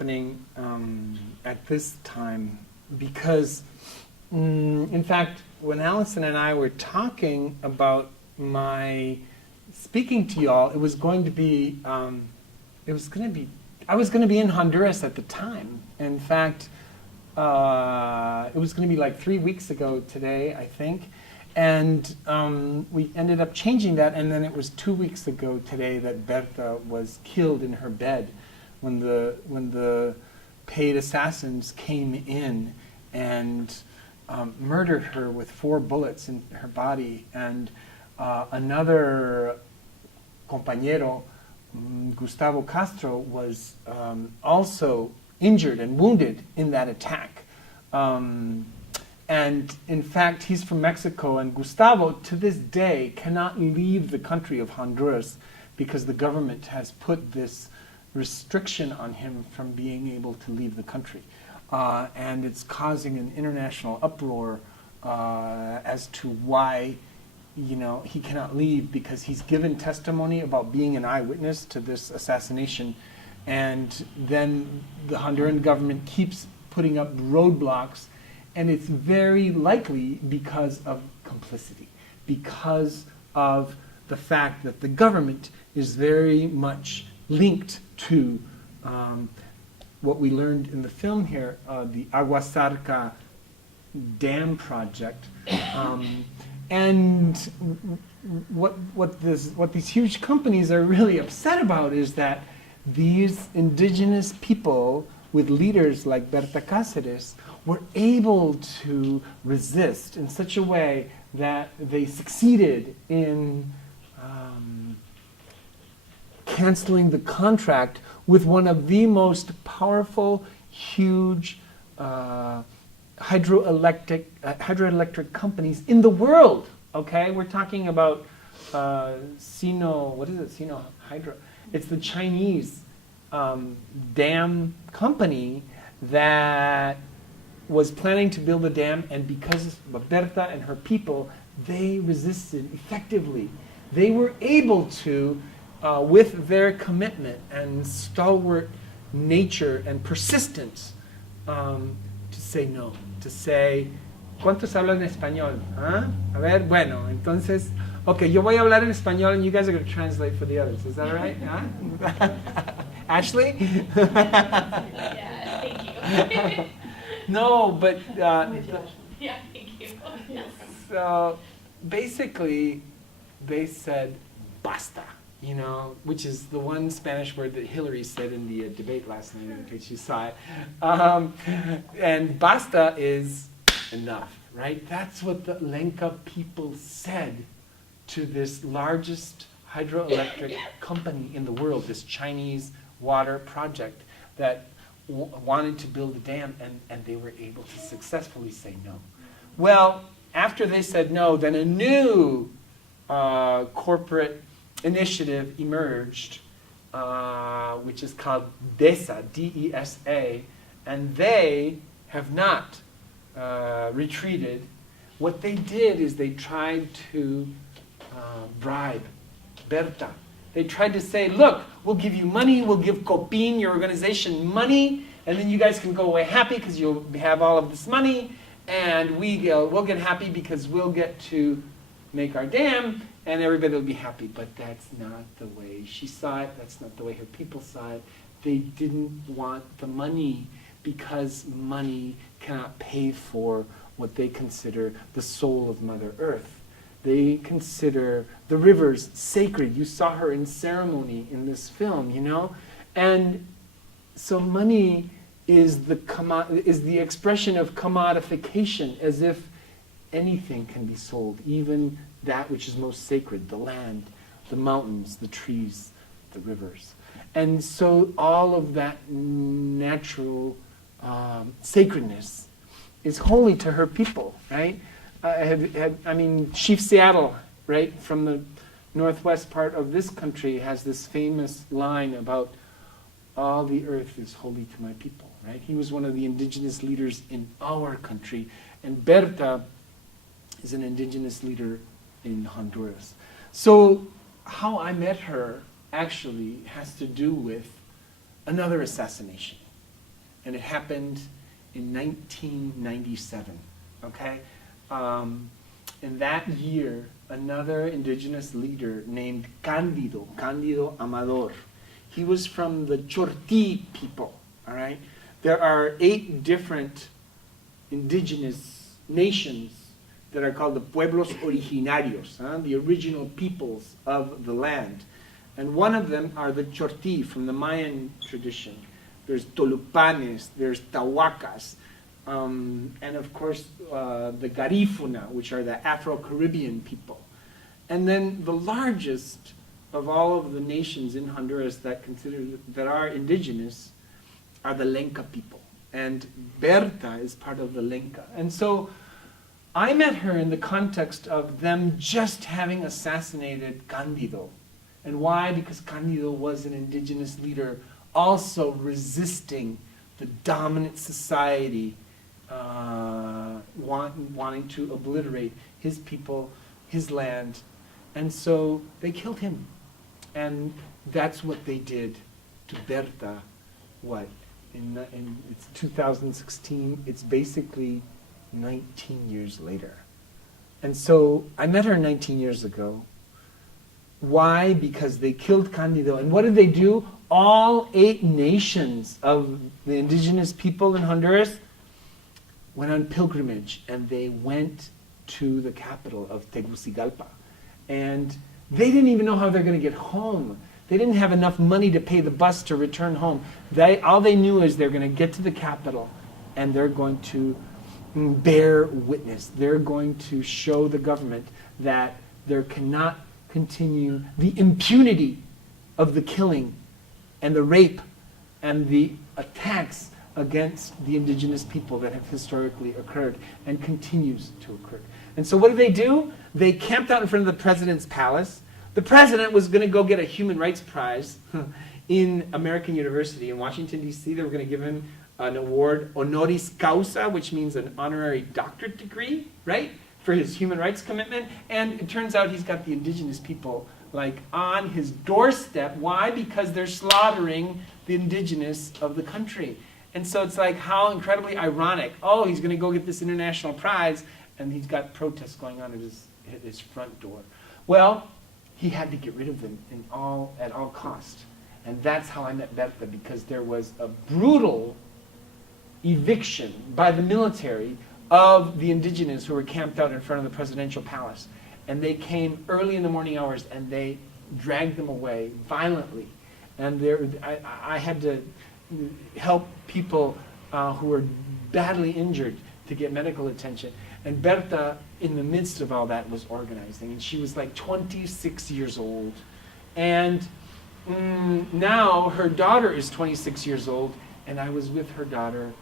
happening at this time because, in fact, when Allison and I were talking about my speaking to y'all, it was going to be, I was going to be in Honduras at the time. In fact, it was going to be like 3 weeks ago today, I think. And we ended up changing that, and then it was 2 weeks ago today that Berta was killed in her bed when the paid assassins came in and murdered her with 4 bullets in her body. And another compañero, Gustavo Castro, was also injured and wounded in that attack. And in fact, he's from Mexico, and Gustavo, to this day, cannot leave the country of Honduras because the government has put this restriction on him from being able to leave the country. And it's causing an international uproar as to why, he cannot leave, because he's given testimony about being an eyewitness to this assassination. And then the Honduran government keeps putting up roadblocks. And it's very likely because of complicity, because of the fact that the government is very much linked to what we learned in the film here, the Aguasarca Dam project. And what these huge companies are really upset about is that these indigenous people with leaders like Berta Cáceres were able to resist in such a way that they succeeded in canceling the contract with one of the most powerful, huge hydroelectric companies in the world. Okay, we're talking about Sino. What is it? Sino Hydro. It's the Chinese dam company that was planning to build a dam, and because of Berta and her people, they resisted effectively. They were able to, with their commitment and stalwart nature and persistence, to say no, to say, ¿cuántos hablan español? ¿Ah? A ver, bueno, entonces, okay, yo voy a hablar en español and you guys are going to translate for the others. Is that all right? Huh? Ashley? Yeah, thank you. No, but yeah, thank you. so basically they said basta, which is the one Spanish word that Hillary said in the debate last night, in case you saw it. And basta is enough, right? That's what the Lenca people said to this largest hydroelectric company in the world, this Chinese water project that wanted to build a dam, and they were able to successfully say no. Well, after they said no, then a new corporate initiative emerged, which is called DESA, D-E-S-A, and they have not retreated. What they did is they tried to bribe Berta. They tried to say, look, we'll give you money, we'll give Copin, your organization, money, and then you guys can go away happy because you'll have all of this money, and we'll get happy because we'll get to make our dam, and everybody will be happy. But that's not the way she saw it. That's not the way her people saw it. They didn't want the money because money cannot pay for what they consider the soul of Mother Earth. They consider the rivers sacred. You saw her in ceremony in this film, And so money is the expression of commodification, as if anything can be sold, even that which is most sacred, the land, the mountains, the trees, the rivers. And so all of that natural sacredness is holy to her people, right? Chief Seattle, right, from the northwest part of this country, has this famous line about all the earth is holy to my people, right? He was one of the indigenous leaders in our country, and Berta is an indigenous leader in Honduras. So how I met her actually has to do with another assassination. and it happened in 1997, okay? In that year, another indigenous leader named Cándido Amador, he was from the Chortí people, all right? There are 8 different indigenous nations that are called the pueblos originarios, the original peoples of the land. And one of them are the Chortí from the Mayan tradition. There's Tolupanes, there's Tahuacas, and of course the Garifuna, which are the Afro-Caribbean people. And then the largest of all of the nations in Honduras that are indigenous are the Lenca people. And Berta is part of the Lenca. And so I met her in the context of them just having assassinated Cándido. And why? Because Cándido was an indigenous leader also resisting the dominant society, wanting to obliterate his people, his land. And so they killed him. And that's what they did to Berta, it's 2016, it's basically 19 years later. And so I met her 19 years ago. Why? Because they killed Cándido. And what did they do? All 8 nations of the indigenous people in Honduras went on pilgrimage, and they went to the capital of Tegucigalpa. And they didn't even know how they're going to get home. They didn't have enough money to pay the bus to return home. All they knew is they're going to get to the capital, and they're going to bear witness. They're going to show the government that there cannot continue the impunity of the killing and the rape and the attacks against the indigenous people that have historically occurred and continues to occur. And so what do? They camped out in front of the president's palace. The president was going to go get a human rights prize in American University in Washington, D.C. They were going to give him an award, honoris causa, which means an honorary doctorate degree, right, for his human rights commitment. And it turns out he's got the indigenous people on his doorstep. Why? Because they're slaughtering the indigenous of the country. And so it's how incredibly ironic. Oh, he's going to go get this international prize, and he's got protests going on at his front door. Well, he had to get rid of them at all cost. And that's how I met Berta, because there was a brutal eviction by the military of the indigenous who were camped out in front of the presidential palace. And they came early in the morning hours, and they dragged them away violently. And I had to help people who were badly injured to get medical attention. And Berta, in the midst of all that, was organizing. And she was 26 years old. And now her daughter is 26 years old. And I was with her daughter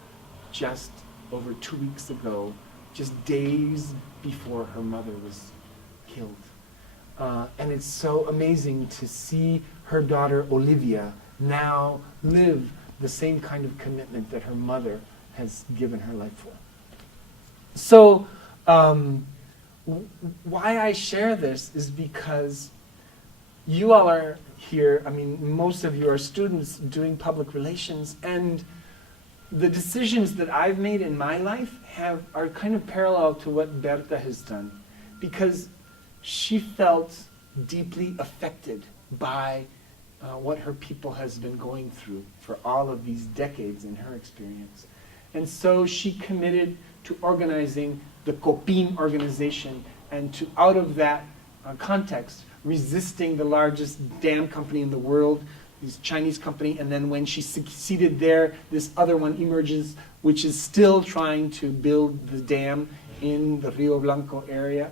just over 2 weeks ago, just days before her mother was killed. And it's so amazing to see her daughter, Olivia, now live the same kind of commitment that her mother has given her life for. So, why I share this is because you all are here, most of you are students doing public relations, and the decisions that I've made in my life are kind of parallel to what Berta has done, because she felt deeply affected by what her people has been going through for all of these decades in her experience. And so she committed to organizing the Copin organization, and to, out of that context, resisting the largest dam company in the world, this Chinese company. And then when she succeeded there, this other one emerges, which is still trying to build the dam in the Rio Blanco area,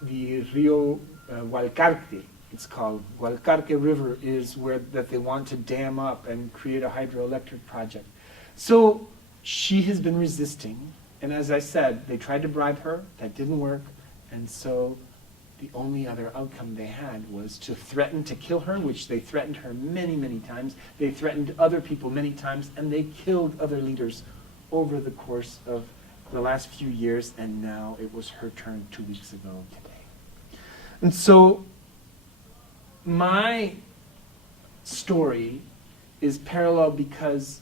the Rio Hualcarque. It's called Hualcarque River is that they want to dam up and create a hydroelectric project. So she has been resisting, and as I said, they tried to bribe her, that didn't work, and so the only other outcome they had was to threaten to kill her, which they threatened her many, many times. They threatened other people many times, and they killed other leaders over the course of the last few years, and now it was her turn 2 weeks ago today. And so my story is parallel because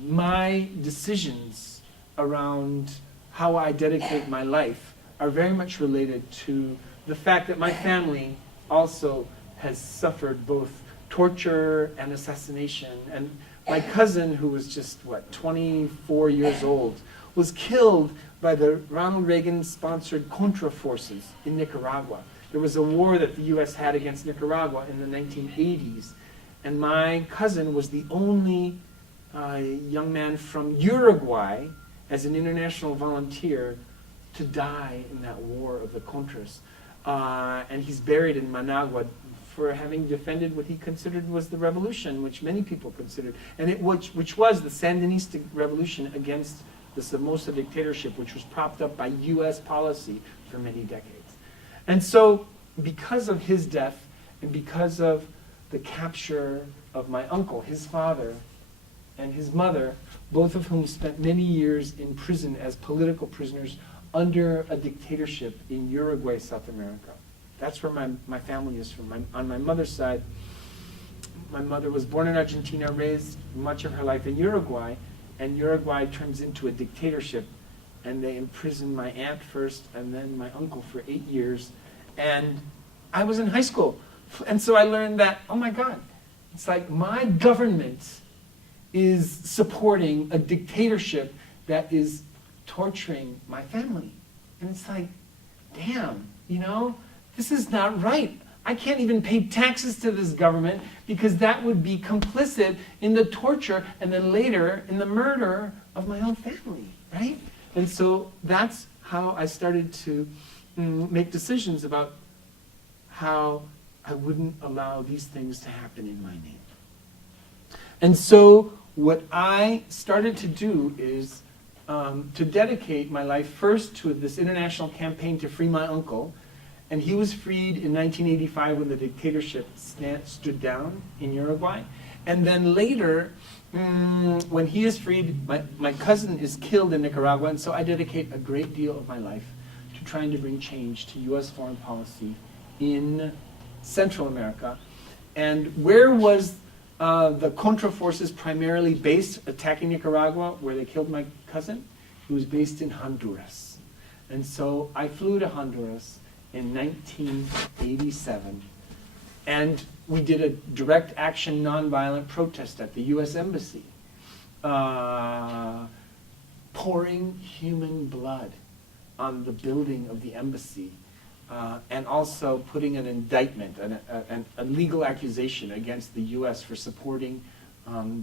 my decisions around how I dedicate my life are very much related to the fact that my family also has suffered both torture and assassination. And my cousin, who was just, 24 years old, was killed by the Ronald Reagan-sponsored Contra forces in Nicaragua. There was a war that the U.S. had against Nicaragua in the 1980s. And my cousin was the only young man from Uruguay, as an international volunteer, to die in that war of the Contras. And he's buried in Managua for having defended what he considered was the revolution, which many people considered, and which was the Sandinista revolution against the Somoza dictatorship, which was propped up by U.S. policy for many decades. And so, because of his death, and because of the capture of my uncle, his father, and his mother, both of whom spent many years in prison as political prisoners under a dictatorship in Uruguay, South America. That's where my family is from. On my mother's side, my mother was born in Argentina, raised much of her life in Uruguay, and Uruguay turns into a dictatorship, and they imprison my aunt first, and then my uncle for 8 years. And I was in high school, and so I learned that, oh my God, it's like my government is supporting a dictatorship that is torturing my family. And it's like, damn, this is not right. I can't even pay taxes to this government because that would be complicit in the torture and then later in the murder of my own family, right? And so that's how I started to make decisions about how I wouldn't allow these things to happen in my name. And so what I started to do is to dedicate my life first to this international campaign to free my uncle. And he was freed in 1985 when the dictatorship stood down in Uruguay. And then later, when he is freed, my cousin is killed in Nicaragua. And so I dedicate a great deal of my life to trying to bring change to U.S. foreign policy in Central America. And where was the Contra forces primarily based, attacking Nicaragua, where they killed my cousin? It was based in Honduras. And so I flew to Honduras in 1987, and we did a direct action nonviolent protest at the U.S. Embassy, pouring human blood on the building of the embassy, and also putting an indictment, a legal accusation against the U.S. for supporting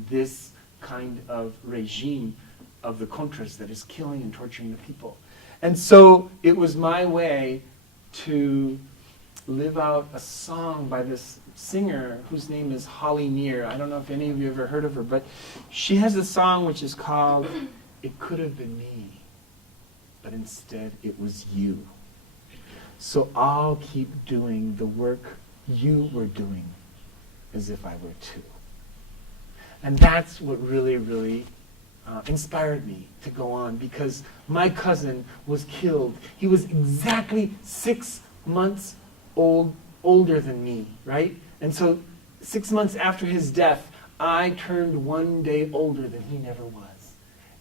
this kind of regime of the Contras that is killing and torturing the people. And so it was my way to live out a song by this singer whose name is Holly Near. I don't know if any of you ever heard of her, but she has a song which is called It Could Have Been Me, but instead it was you. So I'll keep doing the work you were doing as if I were too. And that's what really, really inspired me to go on, because my cousin was killed. He was exactly 6 months older than me, right? And so 6 months after his death, I turned 1 day older than he never was.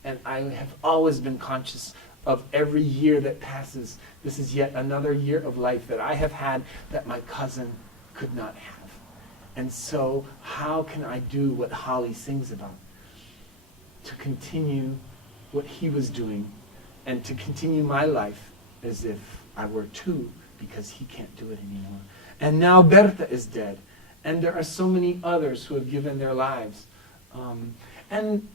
And I have always been conscious of every year that passes. This is yet another year of life that I have had that my cousin could not have. And so how can I do what Holly sings about? To continue what he was doing and to continue my life as if I were too, because he can't do it anymore. And now Berta is dead, and there are so many others who have given their lives. And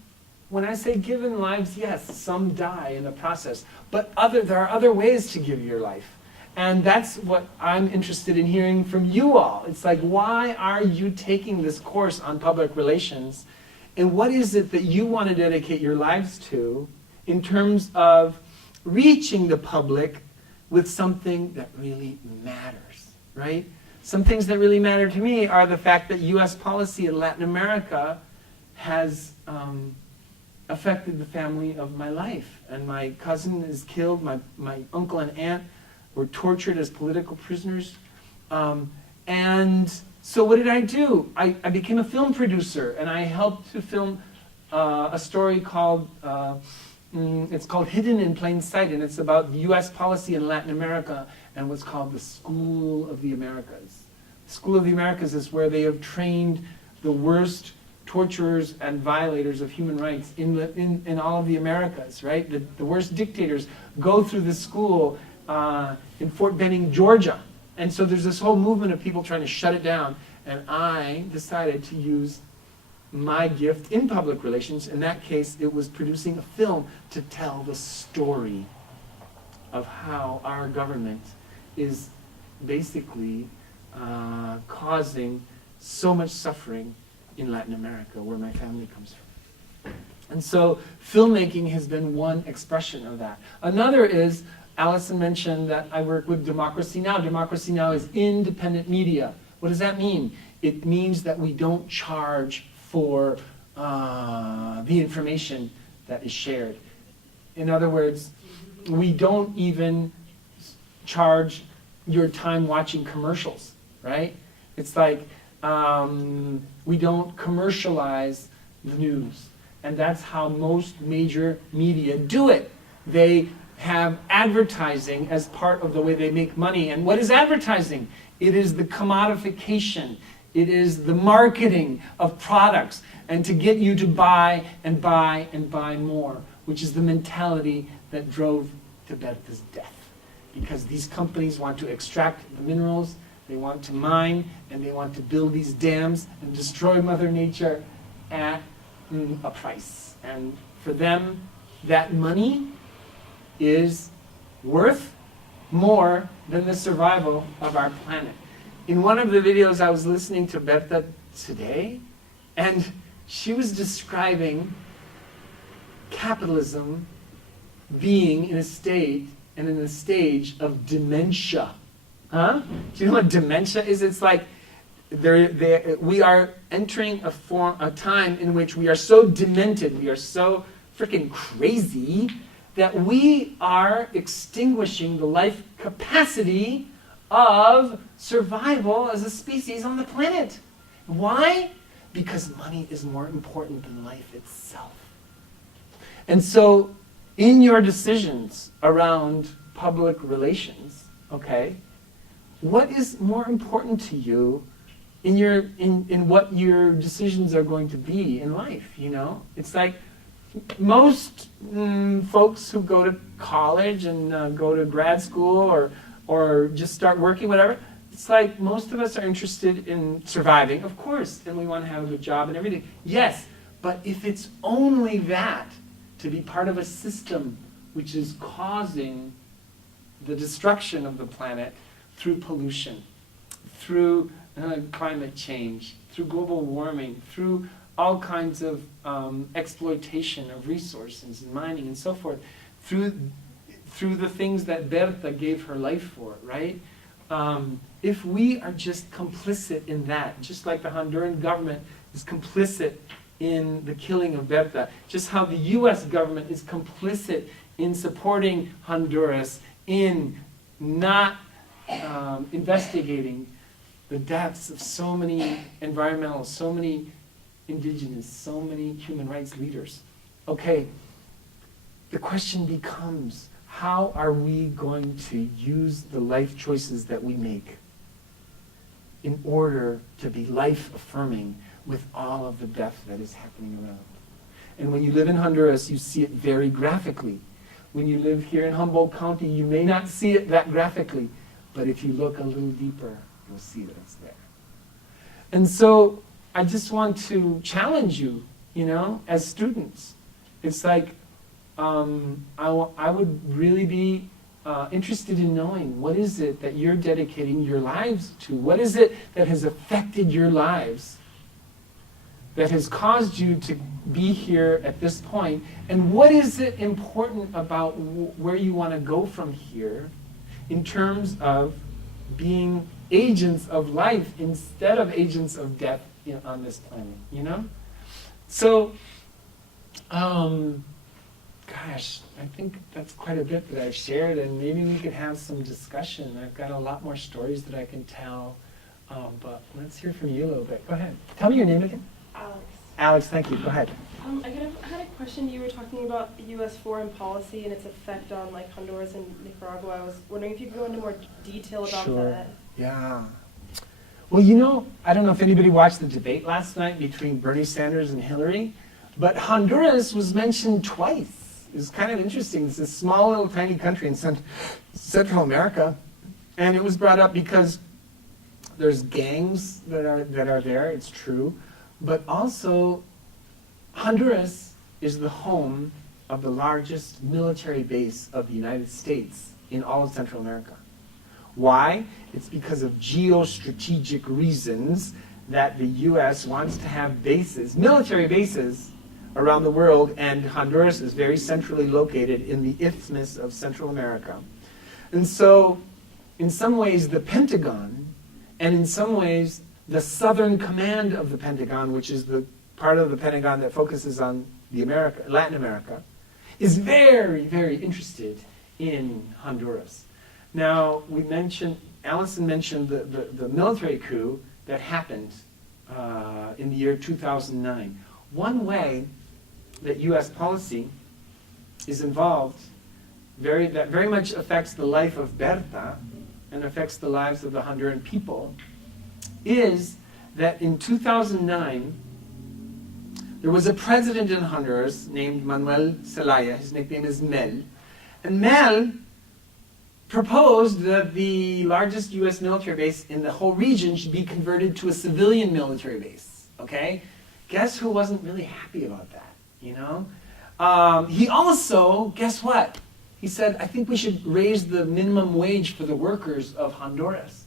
when I say given lives, yes, some die in the process, but there are other ways to give your life. And that's what I'm interested in hearing from you all. It's like, why are you taking this course on public relations? And what is it that you want to dedicate your lives to in terms of reaching the public with something that really matters, right? Some things that really matter to me are the fact that U.S. policy in Latin America has affected the family of my life. And my cousin is killed, my uncle and aunt were tortured as political prisoners. And so what did I do? I became a film producer, and I helped to film a story called, it's called Hidden in Plain Sight, and it's about U.S. policy in Latin America and what's called the School of the Americas. The School of the Americas is where they have trained the worst torturers and violators of human rights in all of the Americas, right? The worst dictators go through the school in Fort Benning, Georgia. And so there's this whole movement of people trying to shut it down. And I decided to use my gift in public relations. In that case, it was producing a film to tell the story of how our government is basically causing so much suffering in Latin America, where my family comes from. And so filmmaking has been one expression of that. Another is, Allison mentioned that I work with Democracy Now! Democracy Now! Is independent media. What does that mean? It means that we don't charge for the information that is shared. In other words, we don't even charge your time watching commercials, right? It's like we don't commercialize the news. And that's how most major media do it. They have advertising as part of the way they make money. And what is advertising? It is the commodification. It is the marketing of products, and to get you to buy and buy and buy more, which is the mentality that drove Tiberta's death. Because these companies want to extract the minerals, they want to mine, and they want to build these dams and destroy Mother Nature at a price. And for them, that money is worth more than the survival of our planet. In one of the videos, I was listening to Berta today, and she was describing capitalism being in a state and in a stage of dementia. Huh? Do you know what dementia is? It's like we are entering a time in which we are so demented, we are so freaking crazy, that we are extinguishing the life capacity of survival as a species on the planet. Why? Because money is more important than life itself. And so, in your decisions around public relations, okay, what is more important to you in what your decisions are going to be in life, you know? It's like most folks who go to college and go to grad school or just start working, whatever, it's like most of us are interested in surviving, of course, and we want to have a good job and everything. Yes, but if it's only that, to be part of a system which is causing the destruction of the planet through pollution, through climate change, through global warming, through all kinds of exploitation of resources and mining and so forth, through the things that Berta gave her life for, right? If we are just complicit in that, just like the Honduran government is complicit in the killing of Berta, just how the US government is complicit in supporting Honduras in not investigating the deaths of so many environmental, so many indigenous, so many human rights leaders. Okay, the question becomes, how are we going to use the life choices that we make in order to be life-affirming with all of the death that is happening around? And when you live in Honduras, you see it very graphically. When you live here in Hmboldt County, you may not see it that graphically, but if you look a little deeper, you'll see that it's there. And so I just want to challenge you, you know, as students. It's like, I would really be interested in knowing, what is it that you're dedicating your lives to? What is it that has affected your lives, that has caused you to be here at this point? And what is it important about where you want to go from here in terms of being agents of life instead of agents of death on this planet, you know? So, gosh, I think that's quite a bit that I've shared, and maybe we could have some discussion. I've got a lot more stories that I can tell, but let's hear from you a little bit. Go ahead. Tell me your name again. Alex. Alex, thank you. Go ahead. I had a question. You were talking about U.S. foreign policy and its effect on like Honduras and Nicaragua. I was wondering if you could go into more detail about that. Yeah. Well, you know, I don't know if anybody watched the debate last night between Bernie Sanders and Hillary, but Honduras was mentioned twice. It was kind of interesting. It's a small little tiny country in Central America, and it was brought up because there's gangs that are there, it's true, but also Honduras is the home of the largest military base of the United States in all of Central America. Why? It's because of geostrategic reasons that the U.S. wants to have bases, military bases, around the world, and Honduras is very centrally located in the isthmus of Central America. And so, in some ways, the Pentagon, and in some ways, the Southern Command of the Pentagon, which is the part of the Pentagon that focuses on Latin America, is very, very interested in Honduras. Now, Allison mentioned the military coup that happened in the year 2009. One way that U.S. policy is involved that very much affects the life of Berta and affects the lives of the Honduran people is that in 2009, there was a president in Honduras named Manuel Zelaya. His nickname is Mel. And Mel proposed that the largest U.S. military base in the whole region should be converted to a civilian military base. Okay? Guess who wasn't really happy about that? You know? He also, guess what? He said, I think we should raise the minimum wage for the workers of Honduras.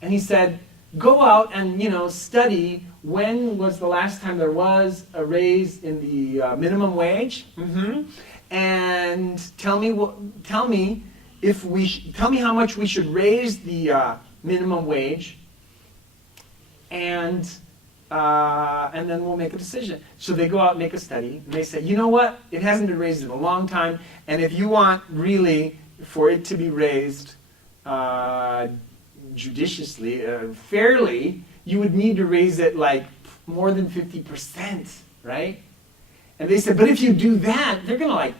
And he said, go out and, you know, study when was the last time there was a raise in the minimum wage, and tell me how much we should raise the minimum wage, and then we'll make a decision. So they go out and make a study, and they say, you know what? It hasn't been raised in a long time, and if you want really for it to be raised judiciously, fairly, you would need to raise it like more than 50%, right? And they said, but if you do that, they're going to like,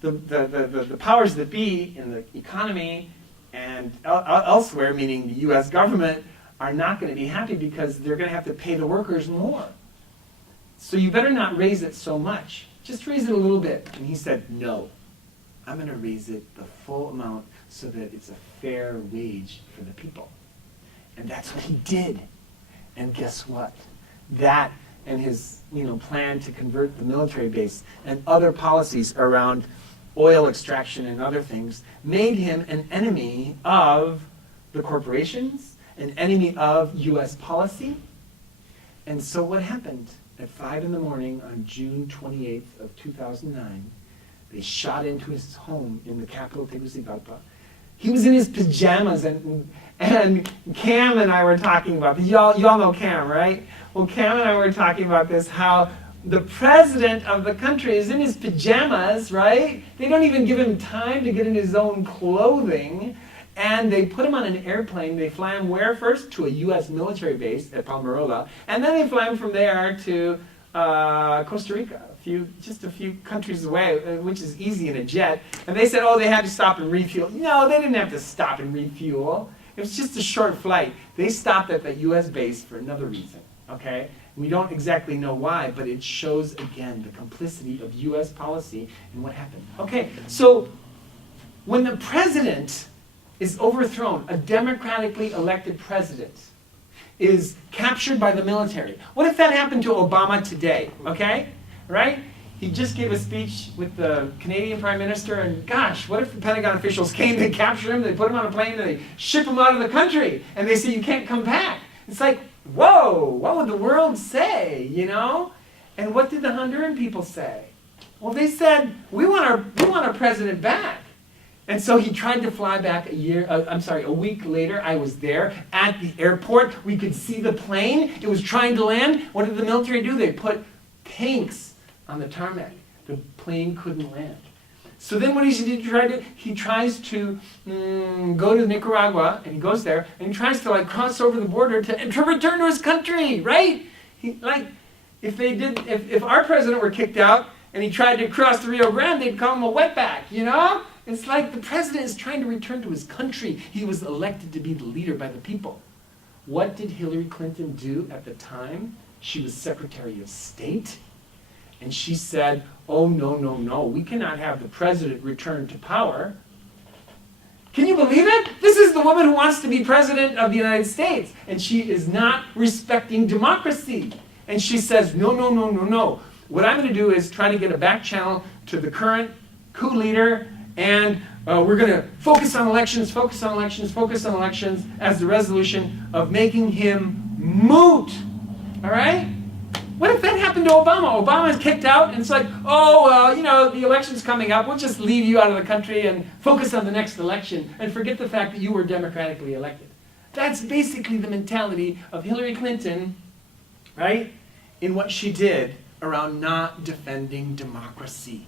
the powers that be in the economy and elsewhere, meaning the U.S. government, are not going to be happy because they're going to have to pay the workers more. So you better not raise it so much. Just raise it a little bit. And he said, no, I'm going to raise it the full amount so that it's a fair wage for the people. And that's what he did. And guess what? That and his plan to convert the military base and other policies around oil extraction and other things made him an enemy of the corporations, an enemy of U.S. policy. And so what happened? At 5 in the morning on June 28th of 2009, they shot into his home in the capital, Tegucigalpa. He was in his pajamas, and Cam and I were talking about this. Y'all know Cam, right? Well, Cam and I were talking about this, how the president of the country is in his pajamas, right? They don't even give him time to get in his own clothing, and they put him on an airplane. They fly him where first? To a U.S. military base at Palmarola, and then they fly him from there to Costa Rica, just a few countries away, which is easy in a jet. And they said, oh, they had to stop and refuel. No, they didn't have to stop and refuel. It was just a short flight. They stopped at the U.S. base for another reason, okay? We don't exactly know why, but it shows, again, the complicity of U.S. policy and what happened. Okay, so when the president is overthrown, a democratically elected president is captured by the military. What if that happened to Obama today, okay? Right? He just gave a speech with the Canadian Prime Minister, and gosh, what if the Pentagon officials came, they capture him, they put him on a plane, and they ship him out of the country, and they say, you can't come back. It's like, whoa, what would the world say, you know? And what did the Honduran people say? Well, they said, we want our president back. And so he tried to fly back a week later. I was there at the airport. We could see the plane. It was trying to land. What did the military do? They put tanks on the tarmac. The plane couldn't land. So then what he tries to go to Nicaragua, and he goes there, and he tries to cross over the border to return to his country, right? if our president were kicked out and he tried to cross the Rio Grande, they'd call him a wetback, you know? It's like the president is trying to return to his country. He was elected to be the leader by the people. What did Hillary Clinton do at the time? She was Secretary of State. And she said, oh, no, no, no, we cannot have the president return to power. Can you believe it? This is the woman who wants to be president of the United States. And she is not respecting democracy. And she says, no, no, no, no, no. What I'm going to do is try to get a back channel to the current coup leader, and we're going to focus on elections, focus on elections, focus on elections as the resolution of making him moot. All right? What if that happened to Obama? Obama is kicked out, and it's like, oh, well, you know, the election's coming up. We'll just leave you out of the country and focus on the next election and forget the fact that you were democratically elected. That's basically the mentality of Hillary Clinton, right, in what she did around not defending democracy.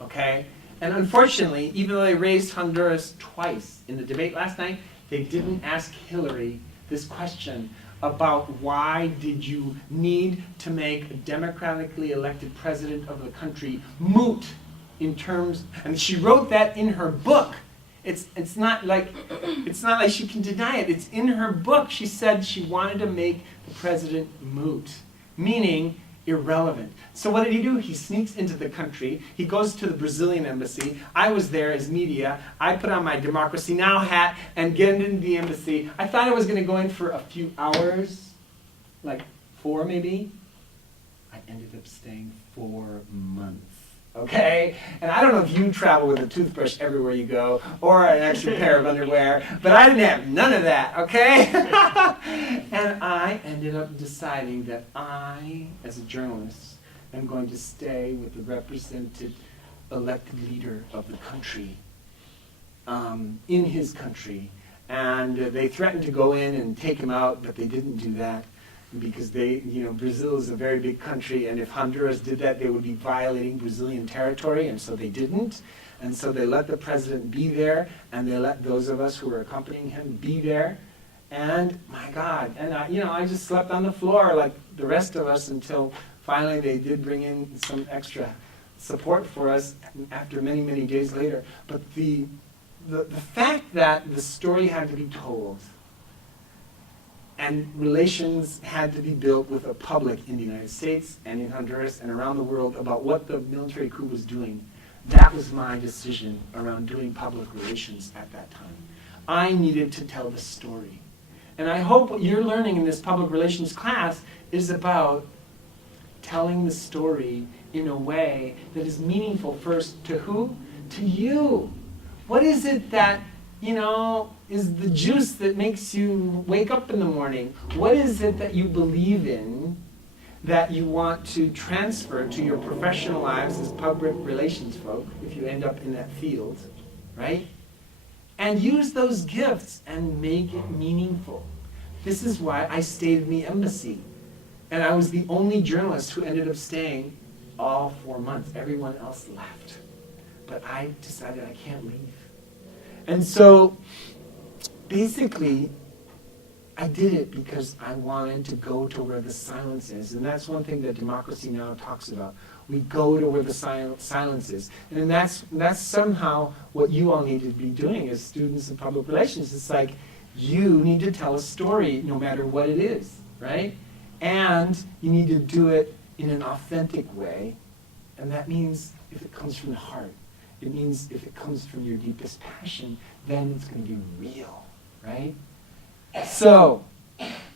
Okay? And unfortunately, even though they raised Honduras twice in the debate last night, they didn't ask Hillary this question about why did you need to make a democratically elected president of the country moot in terms, and she wrote that in her book. It's not like she can deny it. It's in her book. She said she wanted to make the president moot, meaning irrelevant. So what did he do? He sneaks into the country. He goes to the Brazilian embassy. I was there as media. I put on my Democracy Now! Hat and get into the embassy. I thought I was going to go in for a few hours, like 4 maybe. I ended up staying 4 months. Okay? And I don't know if you travel with a toothbrush everywhere you go or an extra pair of underwear, but I didn't have none of that, okay? And I ended up deciding that I, as a journalist, am going to stay with the represented elected leader of the country, in his country. And they threatened to go in and take him out, but they didn't do that. Because Brazil is a very big country, and if Honduras did that, they would be violating Brazilian territory, and so they didn't. And so they let the president be there, and they let those of us who were accompanying him be there. And my God, and I just slept on the floor like the rest of us until finally they did bring in some extra support for us after many, many days later. But the fact that the story had to be told, and relations had to be built with the public in the United States and in Honduras and around the world about what the military coup was doing. That was my decision around doing public relations at that time. I needed to tell the story. And I hope what you're learning in this public relations class is about telling the story in a way that is meaningful first to who? To you. What is it that, is the juice that makes you wake up in the morning? What is it that you believe in that you want to transfer to your professional lives as public relations folk, if you end up in that field, right? And use those gifts and make it meaningful. This is why I stayed in the embassy. And I was the only journalist who ended up staying all 4 months. Everyone else left. But I decided I can't leave. And so, basically, I did it because I wanted to go to where the silence is. And that's one thing that Democracy Now! Talks about. We go to where the silence is. And that's somehow what you all need to be doing as students in public relations. It's like, you need to tell a story no matter what it is, right? And you need to do it in an authentic way. And that means if it comes from the heart. It means if it comes from your deepest passion, then it's going to be real, right? So,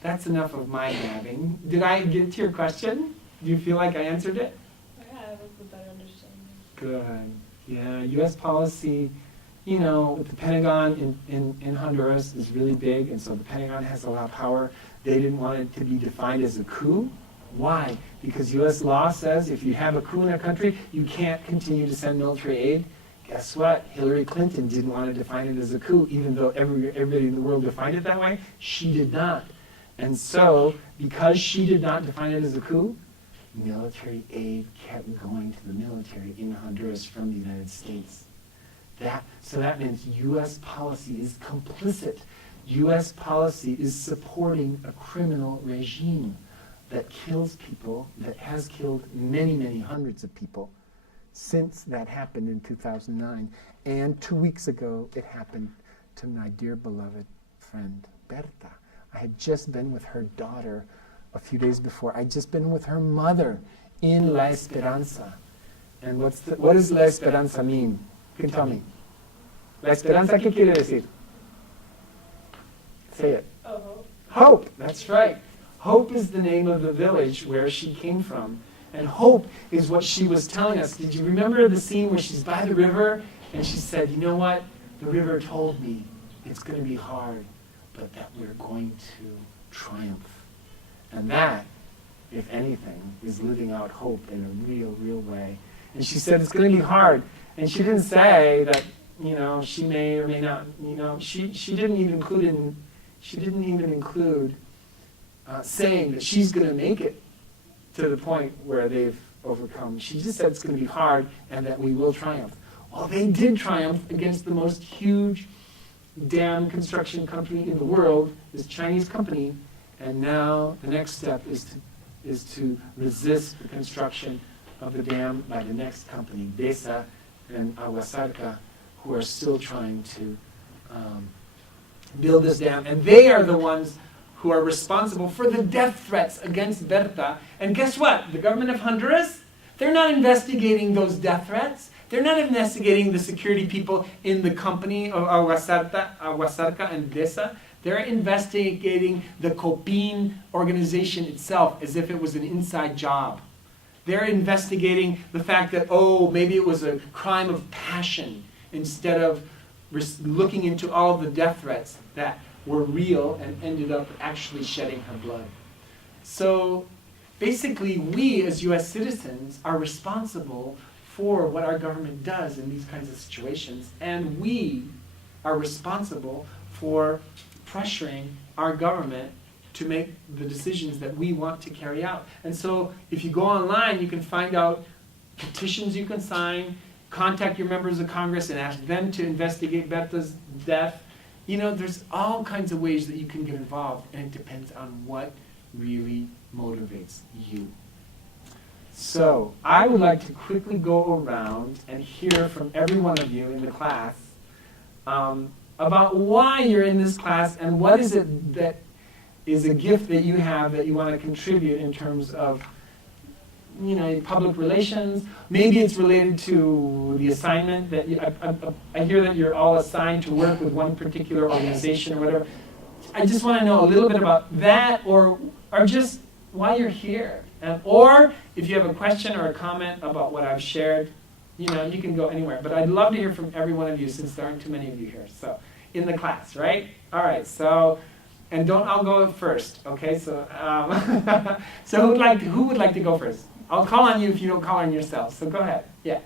that's enough of my gabbing. Did I get to your question? Do you feel like I answered it? Yeah, I have a better understanding. Good. Yeah, U.S. policy, with the Pentagon in Honduras is really big, and so the Pentagon has a lot of power. They didn't want it to be defined as a coup. Why? Because U.S. law says if you have a coup in a country, you can't continue to send military aid. Guess what? Hillary Clinton didn't want to define it as a coup, even though everybody in the world defined it that way. She did not. And so, because she did not define it as a coup, military aid kept going to the military in Honduras from the United States. So that means U.S. policy is complicit. U.S. policy is supporting a criminal regime. that kills people, that has killed many, many hundreds of people since that happened in 2009. And 2 weeks ago, it happened to my dear beloved friend, Berta. I had just been with her daughter a few days before. I'd just been with her mother in La Esperanza. And what does La Esperanza mean? You can tell me. La Esperanza, ¿qué quiere decir? Say it. Oh. Hope, that's right. Hope is the name of the village where she came from. And hope is what she was telling us. Did you remember the scene where she's by the river and she said, you know what? The river told me it's going to be hard, but that we're going to triumph. And that, if anything, is living out hope in a real, real way. And she said it's going to be hard. And she didn't say that, she may or may not, she didn't even include saying that she's going to make it to the point where they've overcome. She just said it's going to be hard and that we will triumph. Well, they did triumph against the most huge dam construction company in the world, this Chinese company, and now the next step is to resist the construction of the dam by the next company, Desa and Aguasarca, who are still trying to build this dam. And they are the ones who are responsible for the death threats against Berta. And guess what? The government of Honduras, they're not investigating those death threats. They're not investigating the security people in the company of Aguasarca and Desa. They're investigating the Copin organization itself as if it was an inside job. They're investigating the fact that, maybe it was a crime of passion instead of looking into all of the death threats that were real and ended up actually shedding her blood. So basically, we as US citizens are responsible for what our government does in these kinds of situations, and we are responsible for pressuring our government to make the decisions that we want to carry out. And so if you go online, you can find out petitions you can sign, contact your members of Congress and ask them to investigate Berta's death. There's all kinds of ways that you can get involved, and it depends on what really motivates you. So I would like to quickly go around and hear from every one of you in the class about why you're in this class and what is it that is a gift that you have that you want to contribute in terms of public relations. Maybe it's related to the assignment that I hear that you're all assigned to work with one particular organization or whatever. I just want to know a little bit about that, or just why you're here. Or if you have a question or a comment about what I've shared, you can go anywhere. But I'd love to hear from every one of you since there aren't too many of you here. So in the class, right? All right. So, and I'll go first. Okay. So, so who would like to go first? I'll call on you if you don't call on yourself. So go ahead. Yeah.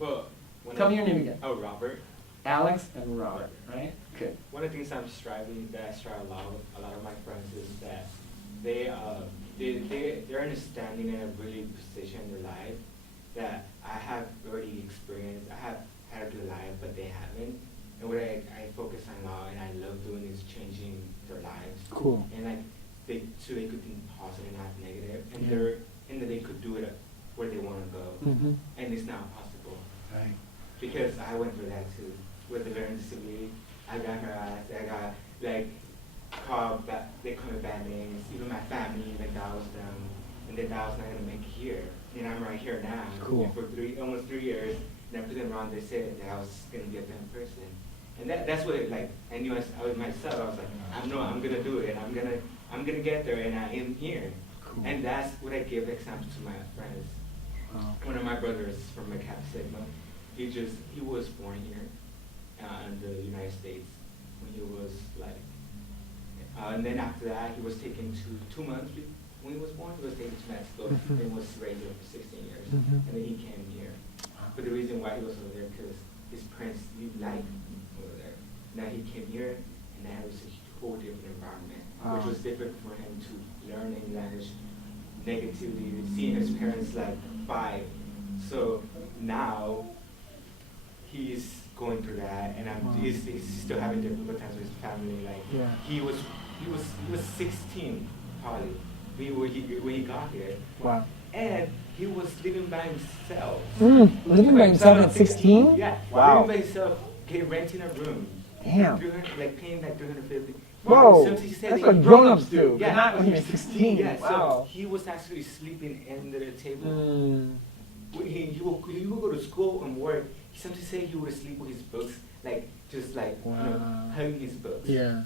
Well, tell me your name again. Oh, Robert. Alex and Robert, right? Good. One of the things I strive a lot of my friends is that they're in a standing in a really position in their life that I have already experienced. I have had a good life, but they haven't. And what I focus on now and I love doing is changing their lives. Cool. And they could think positive, not negative, and Yeah. they could do it where they want to go. Mm-hmm. And it's not possible. Right. Because I went through that too, with the learning disability. I got harassed, I got they call me bad names, even my family, even doused them, and then I was not gonna make it here. And I'm right here now. Cool. And for almost 3 years, and after them around, they said that I was gonna be a bad person. And that's what I knew I was myself. I was like, I'm gonna do it, I'm gonna get there, and I am here. Cool. And that's what I give example to my friends. Wow. One of my brothers from Kappa Sigma, he was born here in the United States when he was and then after that he was taken to 2 months when he was born. He was taken to Mexico and was raised there for 16 years, and then he came here. But the reason why he was over there because his parents didn't like him over there. Now he came here, and that was a whole different environment, which was different for him to learn English, negativity, seeing his parents fight. So now he's going through that, and he's still having difficult times with his family. Yeah. He was 16 probably when he got here. Wow. And he was living by himself. Living by himself at 16? Yeah, Wow. living by himself, renting a room. Damn. Like paying like 350. Whoa, Sometimes he said that's that what he- grown-ups do, Yeah. but not when you're 16. Yeah, Wow. so he was actually sleeping under the table. Mm. When he would go to school and work. He sometimes said he would sleep with his books, like just like Wow. hugging his books. Yeah.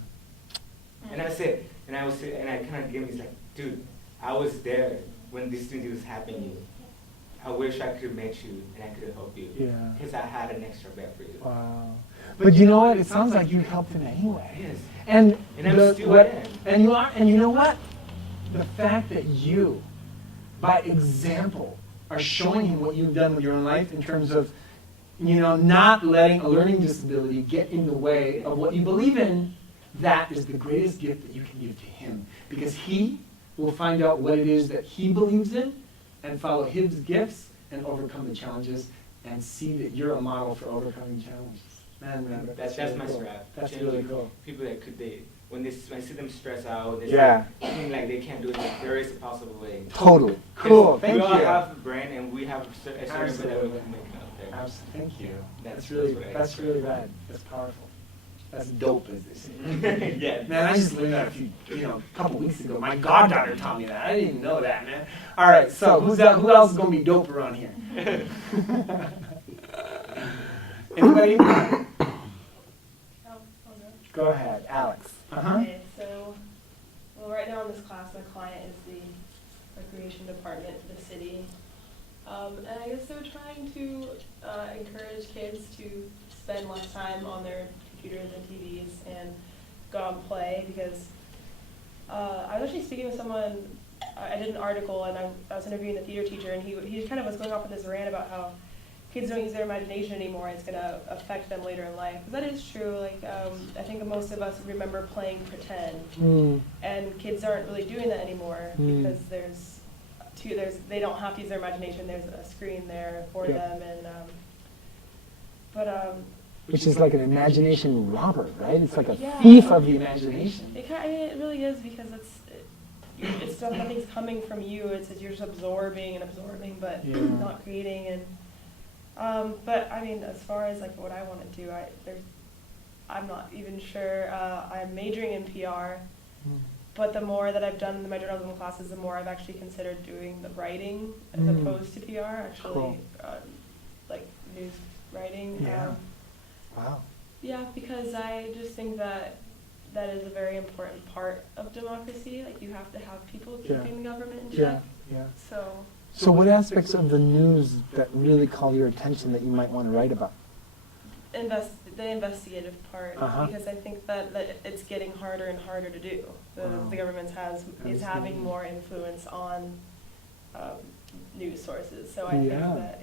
And I said, and I kind of gave him, he's like, dude, I was there when this thing was happening. I wish I could have met you and I could have helped you. Yeah. Because I had an extra bed for you. Wow. But you know what? It sounds like you helped him anyway. Yes. And I'm still what, am. and you are, and you know what? The fact that you, by example, are showing him what you've done with your own life in terms of, not letting a learning disability get in the way of what you believe in, that is the greatest gift that you can give to him. Because he will find out what it is that he believes in and follow his gifts and overcome the challenges and see that you're a model for overcoming challenges. Man, That's really my cool. strat. That's Changing really cool. People that when I see them stress out, they Yeah. feeling like they can't do it, there is a possible way. Totally. Cool. Thank we you. all have a brain and we have a certain way that we Absolutely. can make it out there. Absolutely. Thank you. That's That's really rad. That's powerful. That's dope, as they say. Yeah. Man, I just learned that a couple weeks ago. My goddaughter taught me that. I didn't even know that, man. All right, so who else is gonna be dope around here? Anybody? Go ahead, Alex. Okay, so, well, right now in this class, my client is the recreation department for the city. And I guess they're trying to encourage kids to spend less time on their computers and TVs and go out and play, because I was actually speaking with someone, I did an article and I was interviewing the theater teacher, and he kind of was going off on this rant about how kids don't use their imagination anymore, it's going to affect them later in life. 'Cause that is true. Like, I think most of us remember playing pretend, and kids aren't really doing that anymore because they don't have to use their imagination. There's a screen there for them, and Which is like an imagination robber, right? It's like a Yeah. thief of the imagination. it really is, because it's stuff, nothing's coming from you. You're just absorbing, but Yeah. not creating. And but I mean, as far as like what I want to do, I'm not even sure. I'm majoring in PR, but the more that I've done in my journalism classes, the more I've actually considered doing the writing as opposed to PR. Actually, Cool. like news writing. Yeah. Wow. Yeah, because I just think that is a very important part of democracy. Like, you have to have people Yeah. keeping the government in Yeah. check. Yeah. So what aspects of the news that really call your attention that you might want to write about? the investigative part, because I think that it's getting harder and harder to do. The government is having more influence on news sources. So I think that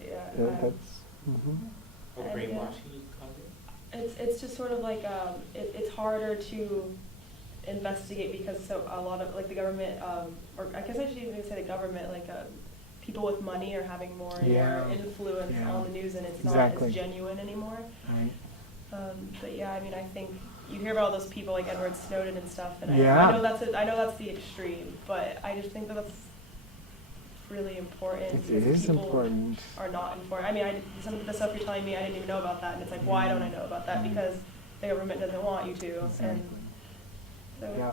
Or brainwashing, you call it? it's just sort of like it's harder to investigate, because a lot of like the government, or I guess I should even say the government, like people with money are having more and more influence on the news, and it's not as genuine anymore. Right. But yeah, I mean, I think you hear about all those people like Edward Snowden and stuff, and Yeah. I know that's the extreme, but I just think that that's really important. It because is people important. are not informed. I mean, some of the stuff you're telling me, I didn't even know about that, and it's like, why don't I know about that? Because the government doesn't want you to, and so. Yeah.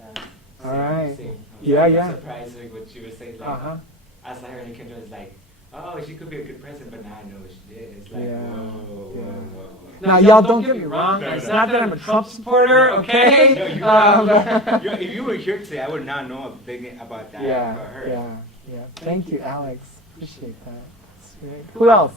Yeah. All right. Same. Yeah, I'm yeah. surprised with what you were saying. Like, as I heard it, Kendra was like, oh, she could be a good president, but now I know what she did. It's like, whoa. Now, y'all don't get me wrong. It's not that I'm a Trump supporter, okay? No, if you were here today, I would not know a big about that about her. Yeah. Thank you, Alex. Appreciate that. That's great. Who else?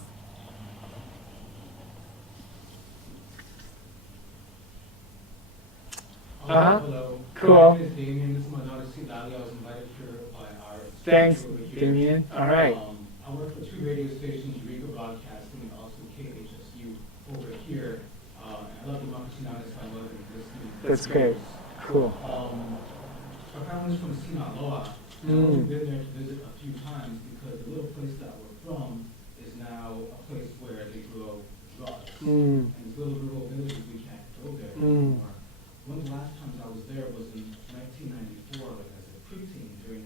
Hello. Cool. My name is Damien. This is my daughter, Silali. I was invited here by our Thanks, speaker over here. Damien. All right. I work for 2 radio stations, Eureka Broadcasting and also KHSU over here. And I love Democracy Now! That's why I love listening. That's great. Cool. Our family's from Sinaloa. And we've been there to visit a few times because the little place that we're from is now a place where they grow drugs. And these little rural villages, we can't go there anymore. One of the last times I was there was in 1994, like as a preteen during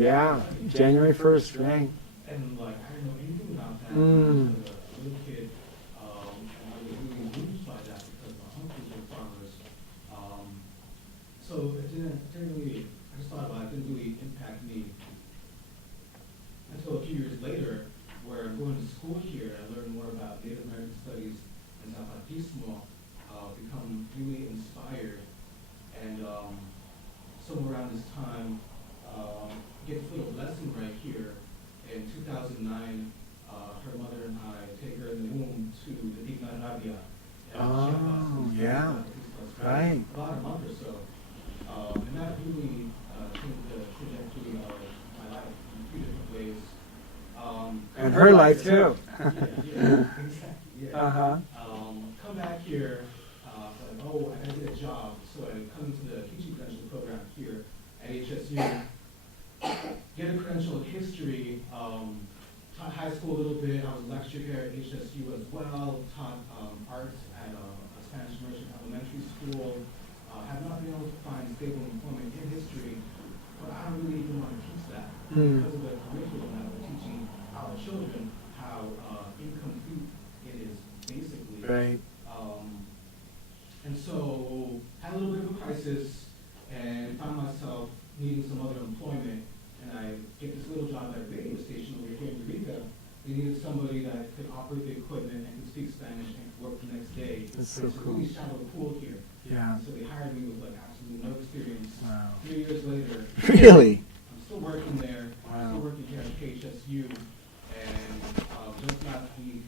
Yeah, January 1st, right? And like, I didn't know anything about that. Mm. When I was a little kid, and I was really moved by that because my uncles were farmers. So it didn't really, I just thought about it, didn't really impact me. Until a few years later, where I'm going to school here, I learned more about Native American studies and Zapatismo, become really inspired. And somewhere around this time, get this little blessing right here. In 2009, her mother and I take her in the womb to the Digna Rabia. Oh, yeah. Right. About a month or so. And that really changed the trajectory of my life in a few different ways. And her life too. Exactly, yeah. Uh-huh. Come back here, like, oh, I did a job, so I come into the teaching credential program here at HSU, get a credential in history, taught high school a little bit, I was a lecturer here at HSU as well, taught arts at a Spanish immersion elementary school, have not been able to find stable employment in history, but I don't really even want to teach that because of the curriculum that we're teaching our children, how incomplete it is, basically. Right. And so, had a little bit of a crisis, and found myself needing some other employment, and I get this little job at a radio station over here in Eureka. They needed somebody that could operate the equipment and could speak Spanish and could work the next day. That's so It's a cool. really shallow pool here. Yeah. So they hired me with like absolutely no experience. Wow. 3 years later, Really? I'm still working there. I'm Wow. still working here at KHSU, and just last week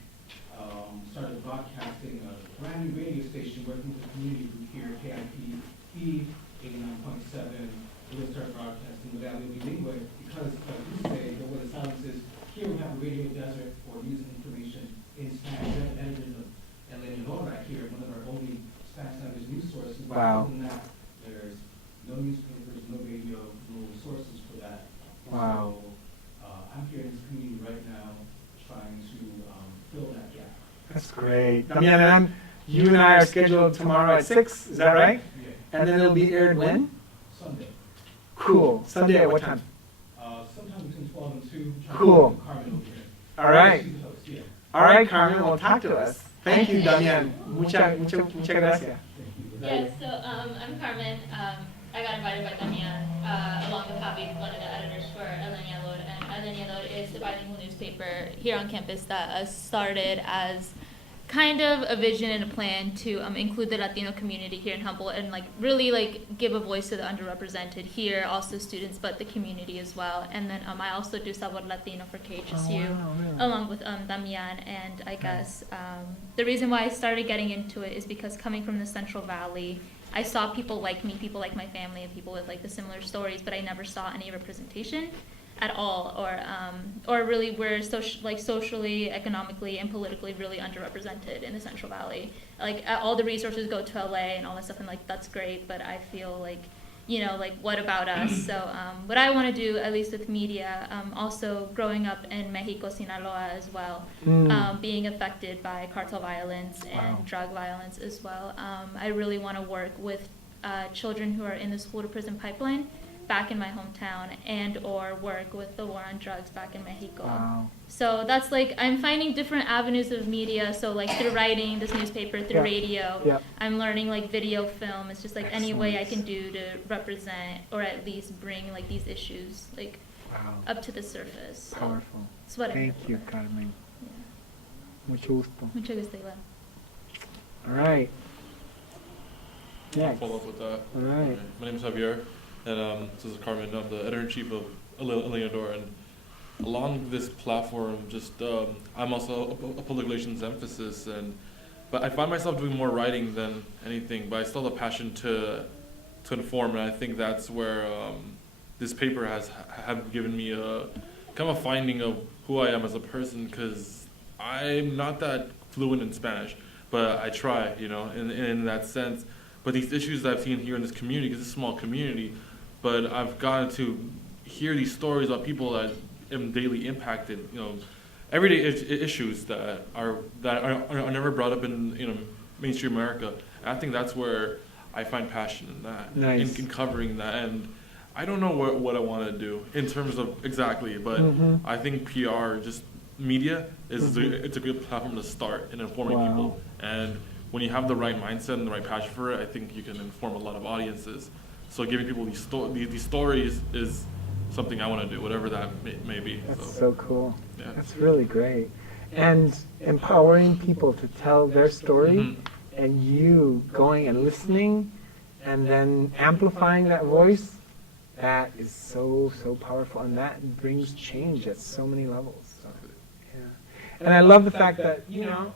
started broadcasting a brand new radio station working with the community group here, KIPE 89.7. We're going to start broadcasting without living bilingüe because, like you say, the way the silence is, here we have a radio desert for using information in Spanish. We have editors of El Leñador right here, one of our only Spanish language news sources. Wow. Other than that, there's no newspapers, no radio, no resources for that. Wow. So I'm here in this community right now trying to fill that gap. That's great. Damian, you and I are scheduled tomorrow at 6, is that right? Yeah. And then it'll be aired when? Sunday. Cool. Sunday at what time? Sometime between 12 and 2. Cool. Carmen over here. All right. She's the host, yeah. All right, Carmen, well, talk to us. Thank you, Damian. Muchas gracias. Yes, so I'm Carmen. I got invited by Damian, along with Javi, one of the editors for El Leñador. And El Leñador is the bilingual newspaper here on campus that started as kind of a vision and a plan to include the Latino community here in Hmboldt and like really like give a voice to the underrepresented here, also students, but the community as well. And then I also do Sabor Latino for KHSU, really? along with Damian. And I guess the reason why I started getting into it is because coming from the Central Valley, I saw people like me, people like my family, and people with like the similar stories, but I never saw any representation at all, or really we're socially, economically, and politically really underrepresented in the Central Valley. Like all the resources go to LA and all that stuff, and like that's great, but I feel like, like what about us? So what I want to do, at least with media, also growing up in Mexico, Sinaloa as well, being affected by cartel violence and drug violence as well. I really want to work with children who are in the school to prison pipeline back in my hometown, and or work with the war on drugs back in Mexico. Wow. So that's like, I'm finding different avenues of media, so like through writing, this newspaper, through radio, I'm learning like video, film. It's just like any way I can do to represent or at least bring like these issues like up to the surface. So Powerful. that's what Thank I'm you, for. Carmen. Yeah. Mucho gusto. Mucho gusto, Ila. All right. I'll Next. follow up with that. All right. My name is Javier, and this is Carmen. I'm the editor-in-chief of El Leñador, and along this platform, just I'm also a public relations emphasis, but I find myself doing more writing than anything. But I still have a passion to inform, and I think that's where this paper have given me a kind of a finding of who I am as a person, because I'm not that fluent in Spanish, but I try, in that sense. But these issues that I've seen here in this community, because it's a small community, but I've gotten to hear these stories about people that am daily impacted, everyday issues that are never brought up in mainstream America. And I think that's where I find passion in that, Nice. in covering that. And I don't know what I want to do in terms of exactly, but I think PR, just media, it's a good platform to start in informing people. And when you have the right mindset and the right passion for it, I think you can inform a lot of audiences. So giving people these stories is something I want to do, whatever that may be. That's so cool. Yeah. That's really great. And empowering people to tell their story, and you going and listening and then amplifying that voice, that is so powerful, and that brings change at so many levels. So, yeah. And I love the fact that, you know,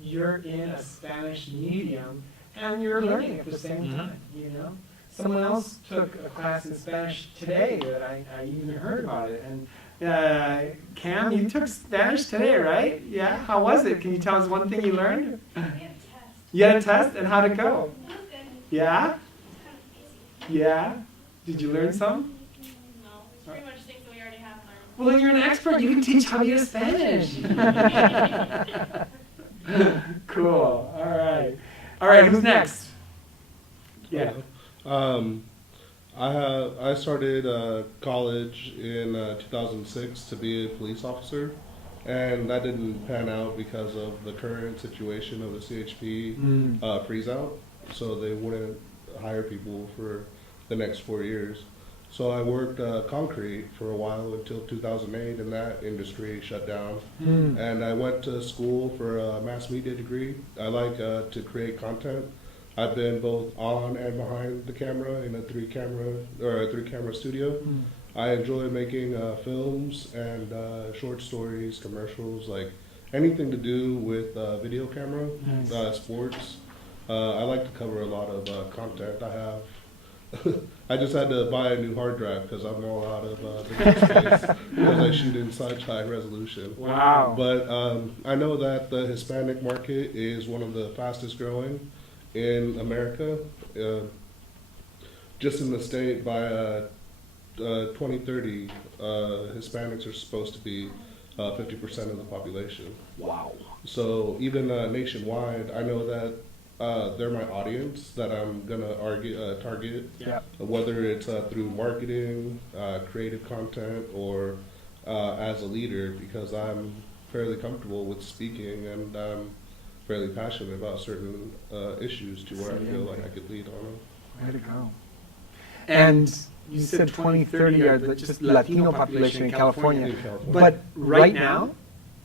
you're in a Spanish medium and you're learning at the same time, you know. Someone else took a class in Spanish today that I even heard about it. And Cam, you took Spanish today, right? Yeah. How was it? Can you tell us one thing you learned? We had a test. You had a test, and how'd it go? It was good. Yeah? It's kind of easy. Yeah? Did you learn some? No, it's pretty much things that we already have learned. Well, then you're an expert. You can teach Javier Spanish. Cool. All right. All right, who's next? Yeah. I started college in 2006 to be a police officer, and that didn't pan out because of the current situation of the CHP freeze out. So they wouldn't hire people for the next 4 years. So I worked concrete for a while until 2008, and that industry shut down. And I went to school for a mass media degree. I like to create content. I've been both on and behind the camera in a three camera studio. I enjoy making films and short stories, commercials, like anything to do with video camera, sports. I like to cover a lot of content. I just had to buy a new hard drive because I'm all out of video space because I shoot in such high resolution. Wow. But I know that the Hispanic market is one of the fastest growing in America. Just in the state, by 2030, Hispanics are supposed to be 50% of the population. Wow. So even nationwide, I know that they're my audience that I'm gonna target, whether it's through marketing, creative content, or as a leader, because I'm fairly comfortable with speaking and I'm fairly passionate about certain issues to where I feel like I could lead on them. Way to go. And you said 2030 are the just Latino population in California. In California. But right now,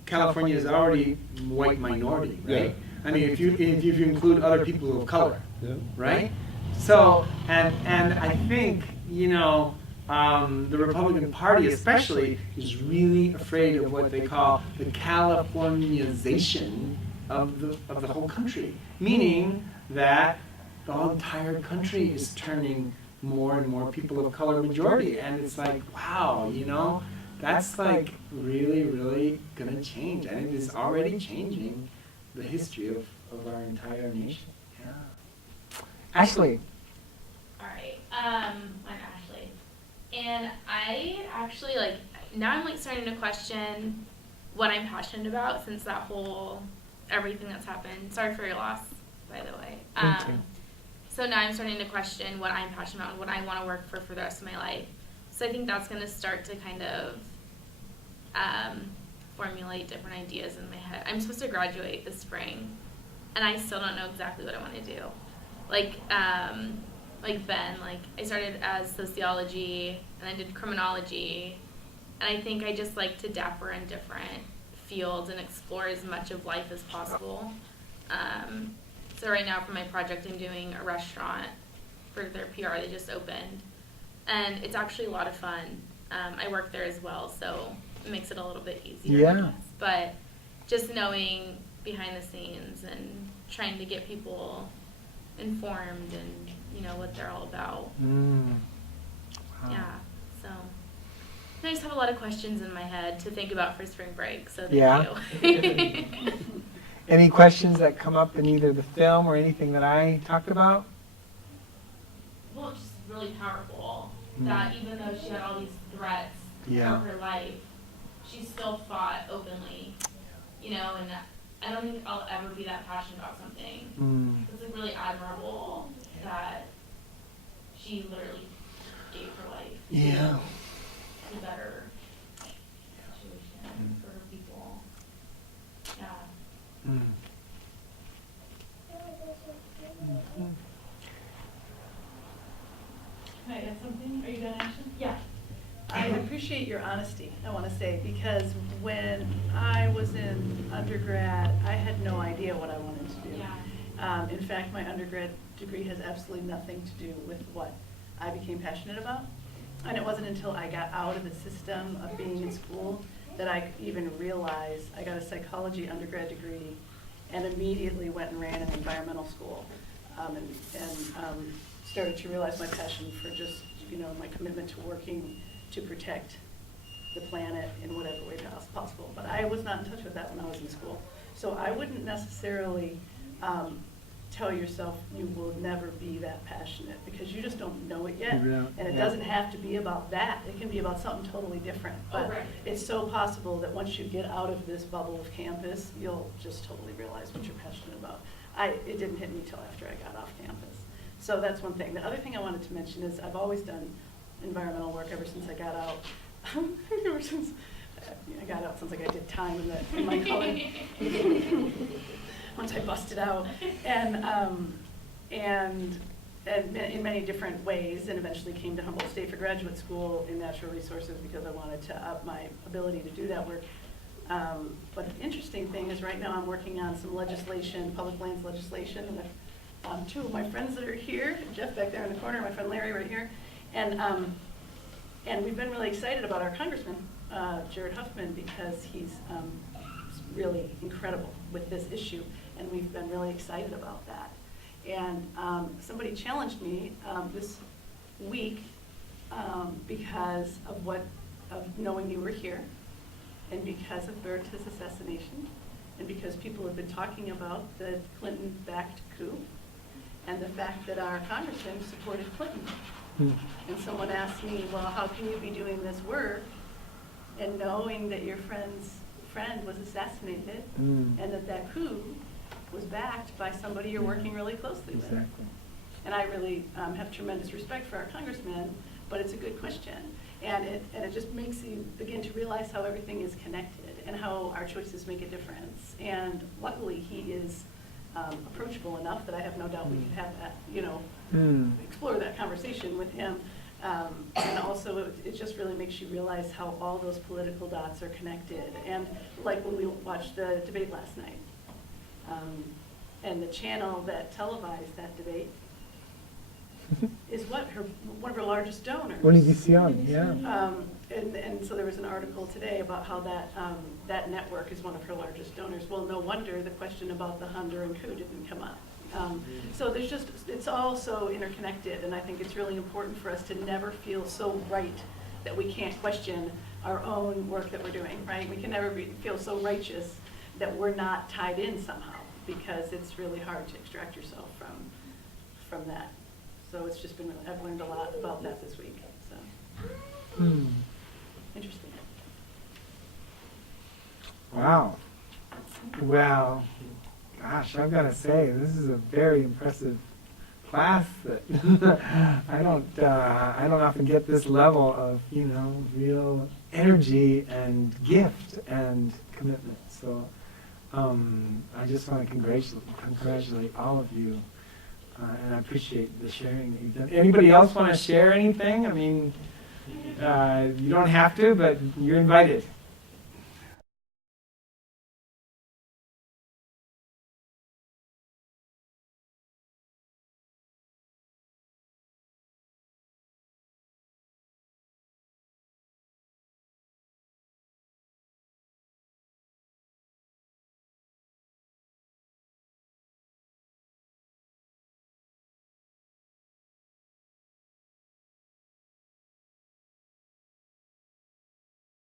California is already white minority, right? Yeah. I mean, if you include other people of color, Yeah. right? So, and I think, you know, the Republican Party especially is really afraid of what they call the Californiization of the whole country, meaning that the whole entire country is turning more and more people of color majority, and it's like, wow, you know, that's like really gonna change, and it is already changing the history of our entire nation. Yeah. Ashley. All right. I'm Ashley, and I actually now I'm starting to question what I'm passionate about since that whole everything that's happened. Sorry for your loss, by the way. Thank you. So now I'm starting to question what I'm passionate about and what I want to work for the rest of my life. So I think that's going to start to kind of formulate different ideas in my head. I'm supposed to graduate this spring, and I still don't know exactly what I want to do. Like Ben, I started as sociology, and I did criminology, and I think I just like to dapper in different fields and explore as much of life as possible. So right now for my project, I'm doing a restaurant for their PR. They just opened, and it's actually a lot of fun. I work there as well, so it makes it a little bit easier. Yeah. I guess. But just knowing behind the scenes and trying to get people informed and what they're all about. Wow. Yeah. So I just have a lot of questions in my head to think about for spring break. So thank you. Any questions that come up in either the film or anything that I talked about? Well, it's just really powerful that even though she had all these threats for her life, she still fought openly, and I don't think I'll ever be that passionate about something. It's really admirable that she literally gave her life. Yeah. a better situation for people. Yeah. Mm. Can I add something? Are you done, Ashton? Yeah. I appreciate your honesty, I want to say, because when I was in undergrad, I had no idea what I wanted to do. Yeah. In fact, my undergrad degree has absolutely nothing to do with what I became passionate about. And it wasn't until I got out of the system of being in school that I even realized I got a psychology undergrad degree and immediately went and ran an environmental school and started to realize my passion for just, my commitment to working to protect the planet in whatever way possible. But I was not in touch with that when I was in school. So I wouldn't necessarily tell yourself you will never be that passionate, because you just don't know it yet. Yeah. And it doesn't have to be about that. It can be about something totally different. But right. it's so possible that once you get out of this bubble of campus, you'll just totally realize what you're passionate about. It didn't hit me till after I got off campus. So that's one thing. The other thing I wanted to mention is I've always done environmental work ever since I got out. Ever since I got out, sounds like I did time in my college. Once I busted out, and in many different ways, and eventually came to Hmboldt State for graduate school in natural resources because I wanted to up my ability to do that work. But the interesting thing is right now I'm working on some legislation, public lands legislation, with two of my friends that are here, Jeff back there in the corner, my friend Larry right here, and we've been really excited about our congressman, Jared Huffman, because he's really incredible with this issue, and we've been really excited about that. And somebody challenged me this week because of knowing you were here, and because of Berta's assassination, and because people have been talking about the Clinton-backed coup, and the fact that our congressman supported Clinton. And someone asked me, well, how can you be doing this work and knowing that your friend's friend was assassinated and that coup was backed by somebody you're working really closely with? Exactly. And I really have tremendous respect for our congressman, but it's a good question. And it just makes you begin to realize how everything is connected and how our choices make a difference. And luckily, he is approachable enough that I have no doubt we could have that, explore that conversation with him. And also, it just really makes you realize how all those political dots are connected. And like when we watched the debate last night, and the channel that televised that debate is one of her largest donors. Univision, yeah. And so there was an article today about how that network is one of her largest donors. Well, no wonder the question about the Honduran coup didn't come up. So it's all so interconnected, and I think it's really important for us to never feel so right that we can't question our own work that we're doing, right? We can never feel so righteous that we're not tied in somehow, because it's really hard to extract yourself from that. So it's just been, I've learned a lot about that this week, so. Interesting. Wow. Well, gosh, I've got to say, this is a very impressive class that I don't often get this level of, real energy and gift and commitment. So I just want to congratulate all of you, and I appreciate the sharing that you've done. Anybody else want to share anything? I mean, you don't have to, but you're invited.